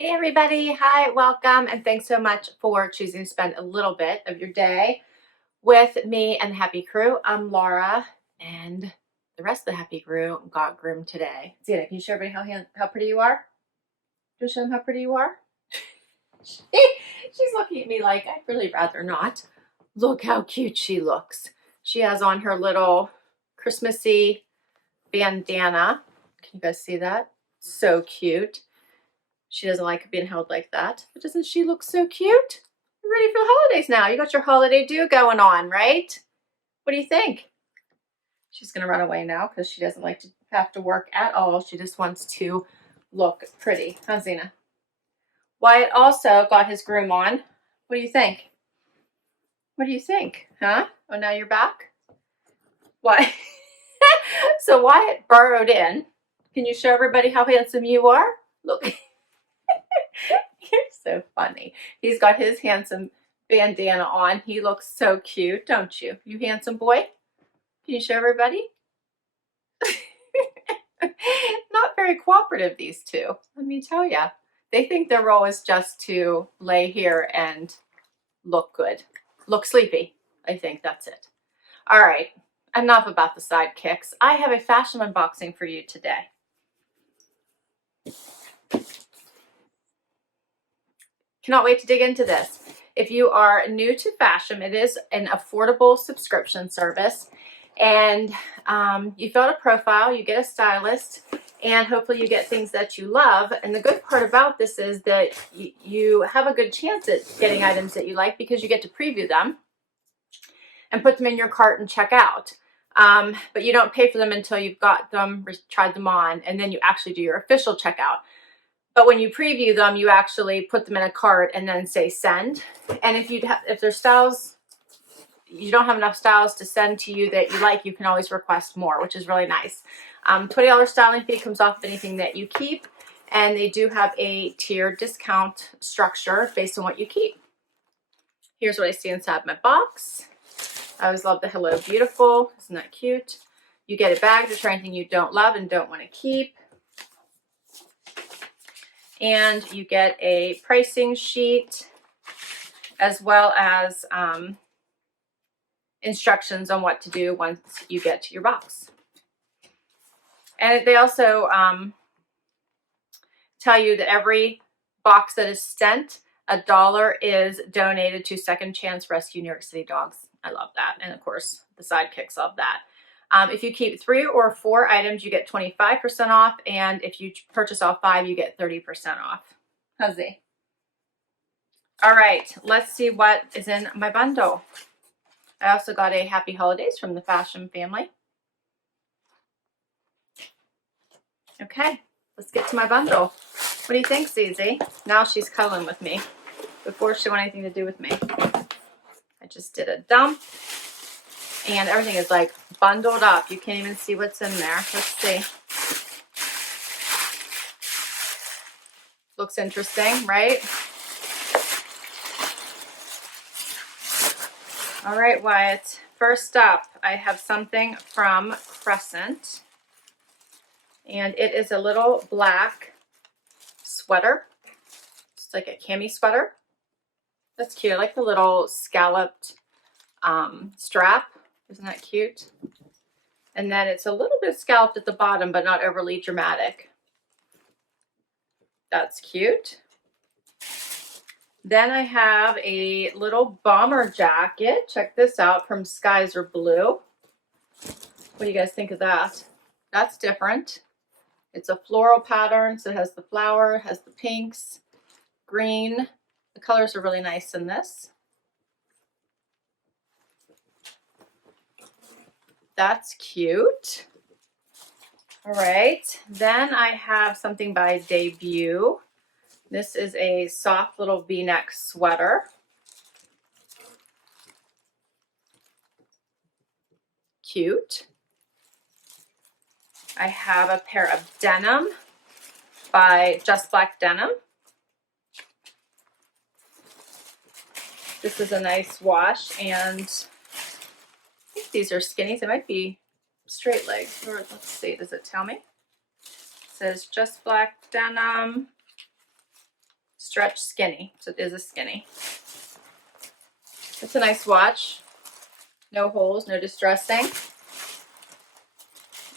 Hey everybody, hi, welcome, and thanks so much for choosing to spend a little bit of your day with me and the Happy Crew. I'm Laura, and the rest of the Happy Crew got groomed today. Zena, can you show everybody how pretty you are? Do you show them how pretty you are? She's looking at me like, I'd really rather not. Look how cute she looks. She has on her little Christmassy bandana. Can you guys see that? So cute. She doesn't like being held like that. But doesn't she look so cute? You're ready for the holidays now. You got your holiday do going on, right? What do you think? She's going to run away now because she doesn't like to have to work at all. She just wants to look pretty. Huh, Zena? Wyatt also got his groom on. What do you think? What do you think? Huh? Oh, now you're back? What? So Wyatt burrowed in. Can you show everybody how handsome you are? Look. You're so funny. He's got his handsome bandana on. He looks so cute, don't you? You handsome boy? Can you show everybody? Not very cooperative, these two. Let me tell you. They think their role is just to lay here and look good. Look sleepy. I think that's it. All right. Enough about the sidekicks. I have a Fashom unboxing for you today. Cannot wait to dig into this. If you are new to Fashom, it is an affordable subscription service, and you fill out a profile, you get a stylist, and hopefully you get things that you love. And the good part about this is that you have a good chance at getting items that you like because you get to preview them and put them in your cart and check out. But you don't pay for them until you've got them, tried them on, and then you actually do your official checkout. But when you preview them, you actually put them in a cart and then say send. And if there's styles, you don't have enough styles to send to you that you like, you can always request more, which is really nice. $20 styling fee comes off of anything that you keep. And they do have a tiered discount structure based on what you keep. Here's what I see inside my box. I always love the Hello Beautiful. Isn't that cute? You get a bag to try anything you don't love and don't want to keep. And you get a pricing sheet as well as instructions on what to do once you get to your box. And they also tell you that every box that is sent, $1 is donated to Second Chance Rescue New York City Dogs. I love that. And of course, the sidekicks love that. If you keep 3 or 4 items, you get 25% off. And if you purchase all 5, you get 30% off. Huzzy. All right, let's see what is in my bundle. I also got a Happy Holidays from the Fashom family. Okay, let's get to my bundle. What do you think, Zizi? Now she's cuddling with me. Before she wanted anything to do with me. I just did a dump. And everything is like bundled up. You can't even see what's in there. Let's see. Looks interesting, right? All right, Wyatt. First up, I have something from Crescent. And it is a little black sweater. It's like a cami sweater. That's cute. I like the little scalloped strap. Isn't that cute? And then it's a little bit scalloped at the bottom, but not overly dramatic. That's cute. Then I have a little bomber jacket. Check this out, from Skies Are Blue. What do you guys think of that? That's different. It's a floral pattern, so it has the flower, has the pinks, green. The colors are really nice in this. That's cute. All right, then I have something by Debut. This is a soft little V-neck sweater. Cute. I have a pair of denim by Just Black Denim. This is a nice wash, and I think these are skinnies. They might be straight legs. Or let's see, does it tell me? It says Just Black Denim. stretch skinny. So it is a skinny. It's a nice watch. No holes, no distressing.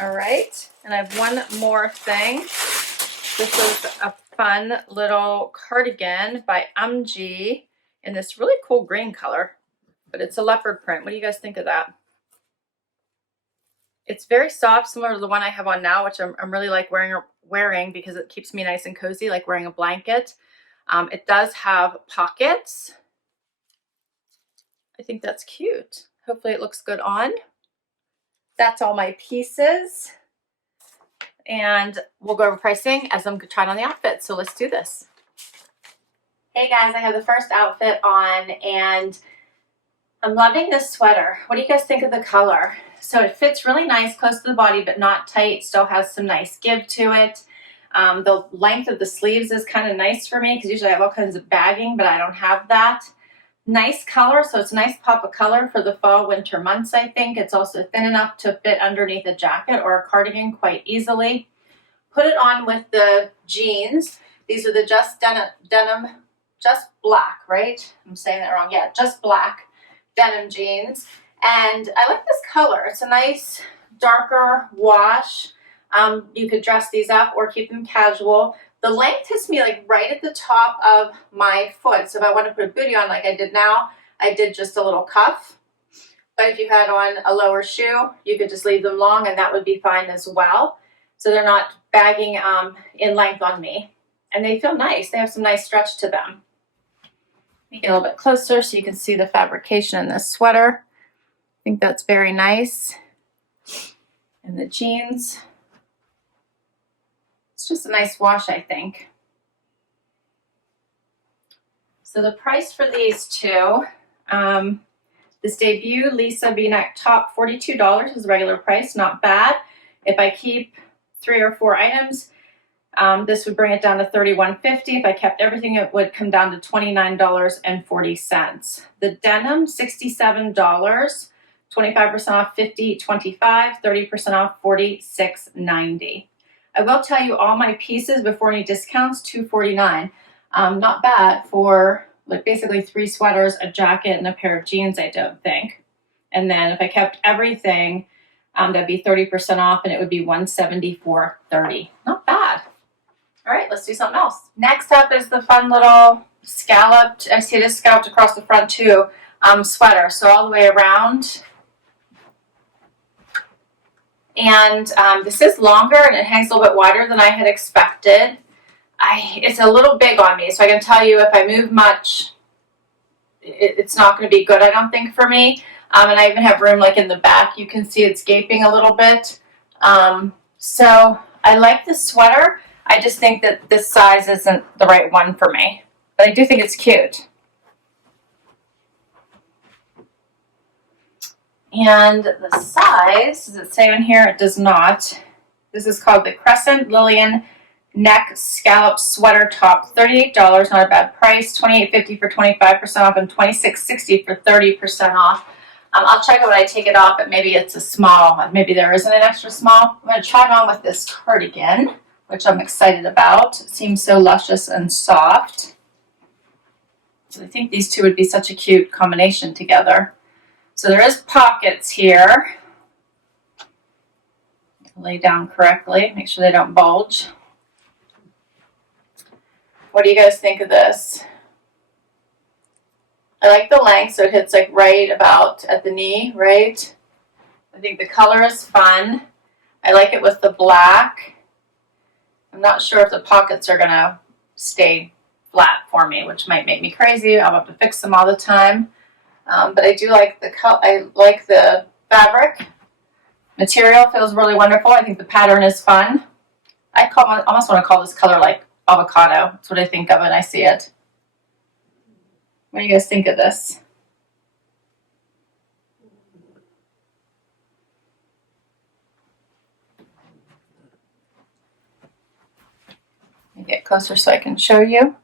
All right, and I have one more thing. This is a fun little cardigan by Umgee in this really cool green color, but it's a leopard print. What do you guys think of that? It's very soft, similar to the one I have on now, which I'm really like wearing because it keeps me nice and cozy, like wearing a blanket. It does have pockets. I think that's cute. Hopefully it looks good on. That's all my pieces. And we'll go over pricing as I'm trying on the outfit. So let's do this. Hey guys, I have the first outfit on and I'm loving this sweater. What do you guys think of the color? So it fits really nice, close to the body, but not tight. Still has some nice give to it. The length of the sleeves is kind of nice for me because usually I have all kinds of bagging, but I don't have that. Nice color, so it's a nice pop of color for the fall, winter months, I think. It's also thin enough to fit underneath a jacket or a cardigan quite easily. Put it on with the jeans. These are the Just Black, right? I'm saying that wrong. Yeah, Just Black denim jeans. And I like this color. It's a nice darker wash. You could dress these up or keep them casual. The length hits me like right at the top of my foot. So if I want to put a bootie on like I did now, I did just a little cuff. But if you had on a lower shoe, you could just leave them long and that would be fine as well. So they're not bagging in length on me. And they feel nice. They have some nice stretch to them. Let me get a little bit closer so you can see the fabrication in this sweater. I think that's very nice. And the jeans. It's just a nice wash, I think. So the price for these two, this debut Lisa V-neck top, $42 is the regular price, not bad. If I keep 3 or 4 items, this would bring it down to $31.50. If I kept everything, it would come down to $29.40. The denim, $67, 25% off, $50.25, 30% off, $46.90. I will tell you all my pieces before any discounts, $249. Not bad for like basically 3 sweaters, a jacket, and a pair of jeans, I don't think. And then if I kept everything, that'd be 30% off and it would be $174.30. Not bad. All right, let's do something else. Next up is the fun little scalloped, I see it is scalloped across the front too, sweater. So all the way around. And this is longer and it hangs a little bit wider than I had expected. It's a little big on me, so I can tell you if I move much, it's not going to be good, I don't think, for me. And I even have room like in the back. You can see it's gaping a little bit. So I like the sweater. I just think that this size isn't the right one for me. But I do think it's cute. And the size, does it say on here? It does not. This is called the Crescent Lillian Neck Scallop Sweater Top. $38, not a bad price. $28.50 for 25% off and $26.60 for 30% off. I'll check it when I take it off, but maybe it's a small. Maybe there isn't an extra small. I'm going to try it on with this cardigan, which I'm excited about. It seems so luscious and soft. So I think these two would be such a cute combination together. So there is pockets here. Lay down correctly, make sure they don't bulge. What do you guys think of this? I like the length, so it hits like right about at the knee, right? I think the color is fun. I like it with the black. I'm not sure if the pockets are gonna stay flat for me, which might make me crazy. I'll have to fix them all the time. But I do like the fabric. Material feels really wonderful. I think the pattern is fun. I almost want to call this color like avocado. That's what I think of when I see it. What do you guys think of this? Let me get closer so I can show you.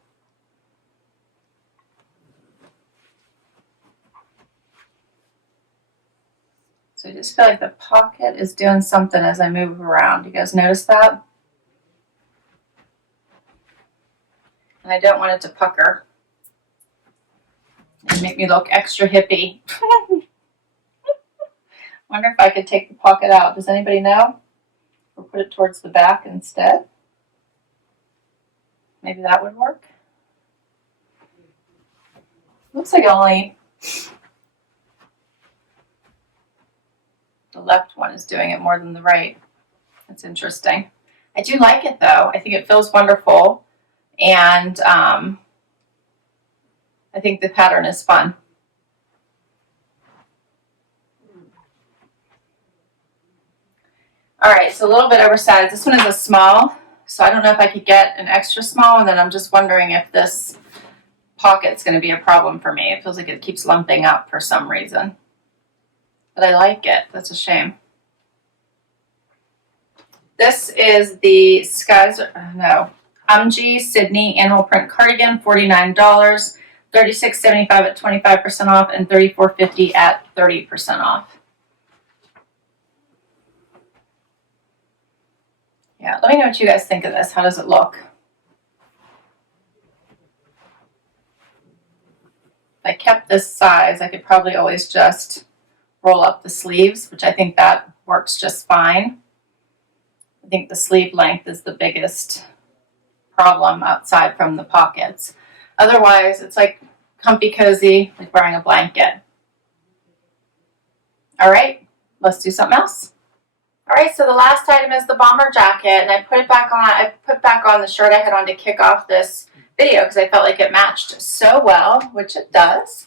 So I just feel like the pocket is doing something as I move around. You guys notice that? And I don't want it to pucker and make me look extra hippie. Wonder if I could take the pocket out. Does anybody know? Or put it towards the back instead? Maybe that would work. Looks like only the left one is doing it more than the right. That's interesting. I do like it though. I think it feels wonderful. And I think the pattern is fun. All right, so a little bit oversized. This one is a small, so I don't know if I could get an extra small, and then I'm just wondering if this pocket's going to be a problem for me. It feels like it keeps lumping up for some reason. But I like it. That's a shame. This is the Umgee Sydney Animal Print Cardigan, $49, $36.75 at 25% off, and $34.50 at 30% off. Yeah, let me know what you guys think of this. How does it look? If I kept this size, I could probably always just roll up the sleeves, which I think that works just fine. I think the sleeve length is the biggest problem outside from the pockets. Otherwise, it's like comfy cozy, like wearing a blanket. All right, let's do something else. All right, so the last item is the bomber jacket, and I put back on the shirt I had on to kick off this video because I felt like it matched so well, which it does.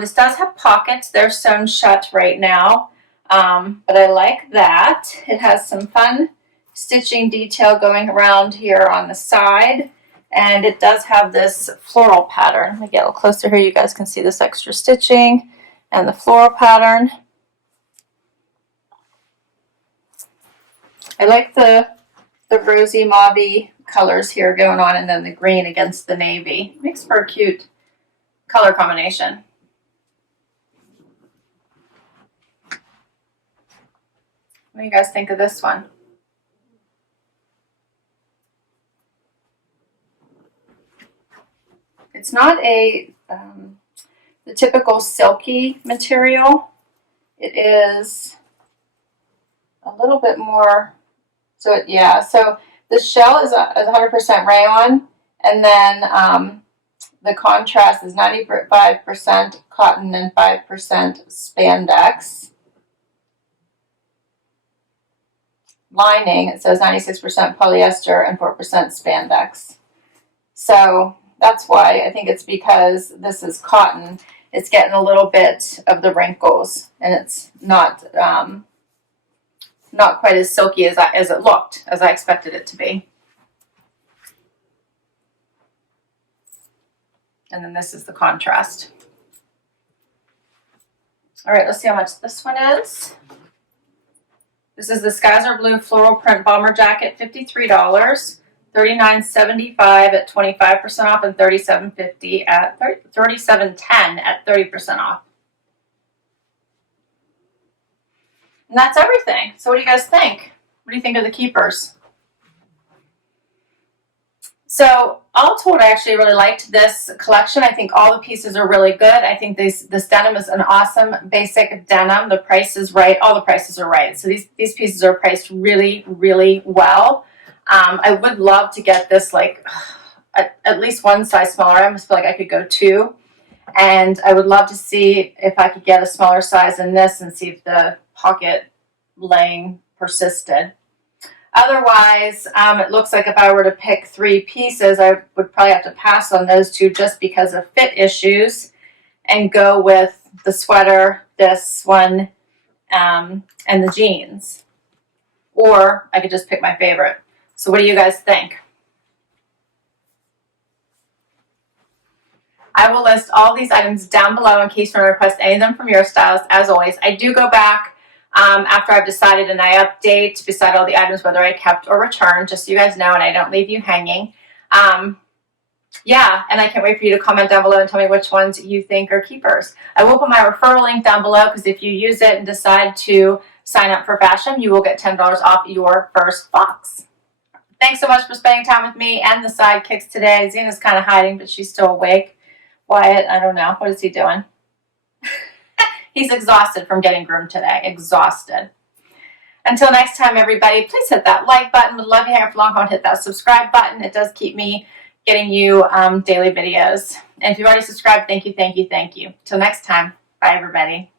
This does have pockets. They're sewn shut right now, but I like that. It has some fun stitching detail going around here on the side, and it does have this floral pattern. Let me get a little closer here. You guys can see this extra stitching and the floral pattern. I like the rosy mauvey colors here going on, and then the green against the navy. Makes for a cute color combination. What do you guys think of this one? It's not the typical silky material. It is a little bit more. So the shell is 100% rayon, and then the contrast is 95% cotton and 5% spandex. Lining, it says 96% polyester and 4% spandex. So that's why I think it's because this is cotton. It's getting a little bit of the wrinkles, and it's not quite as silky as it looked, as I expected it to be. And then this is the contrast. All right, let's see how much this one is. This is the Skies Are Blue Floral Print Bomber Jacket, $53, $39.75 at 25% off, and $37.50 at $37.10 at 30% off. And that's everything. So what do you guys think? What do you think of the keepers? So all told, I actually really liked this collection. I think all the pieces are really good. I think this denim is an awesome basic denim. The price is right. All the prices are right. So these pieces are priced really, really well. I would love to get this like at least one size smaller. I almost feel like I could go 2. And I would love to see if I could get a smaller size in this and see if the pocket laying persisted. Otherwise, it looks like if I were to pick 3 pieces, I would probably have to pass on those 2 just because of fit issues and go with the sweater, this one, and the jeans. Or I could just pick my favorite. So what do you guys think? I will list all these items down below in case you want to request any of them from your stylist. As always, I do go back after I've decided, and I update beside all the items whether I kept or returned, just so you guys know, and I don't leave you hanging. Yeah, and I can't wait for you to comment down below and tell me which ones you think are keepers. I will put my referral link down below because if you use it and decide to sign up for Fashom, you will get $10 off your first box. Thanks so much for spending time with me and the sidekicks today. Zena's kind of hiding, but she's still awake. Wyatt, I don't know. What is he doing? He's exhausted from getting groomed today. Exhausted. Until next time, everybody, please hit that like button. Would love you here for long. Hit that subscribe button. It does keep me getting you daily videos. And if you've already subscribed, thank you, thank you, thank you. Till next time, bye, everybody.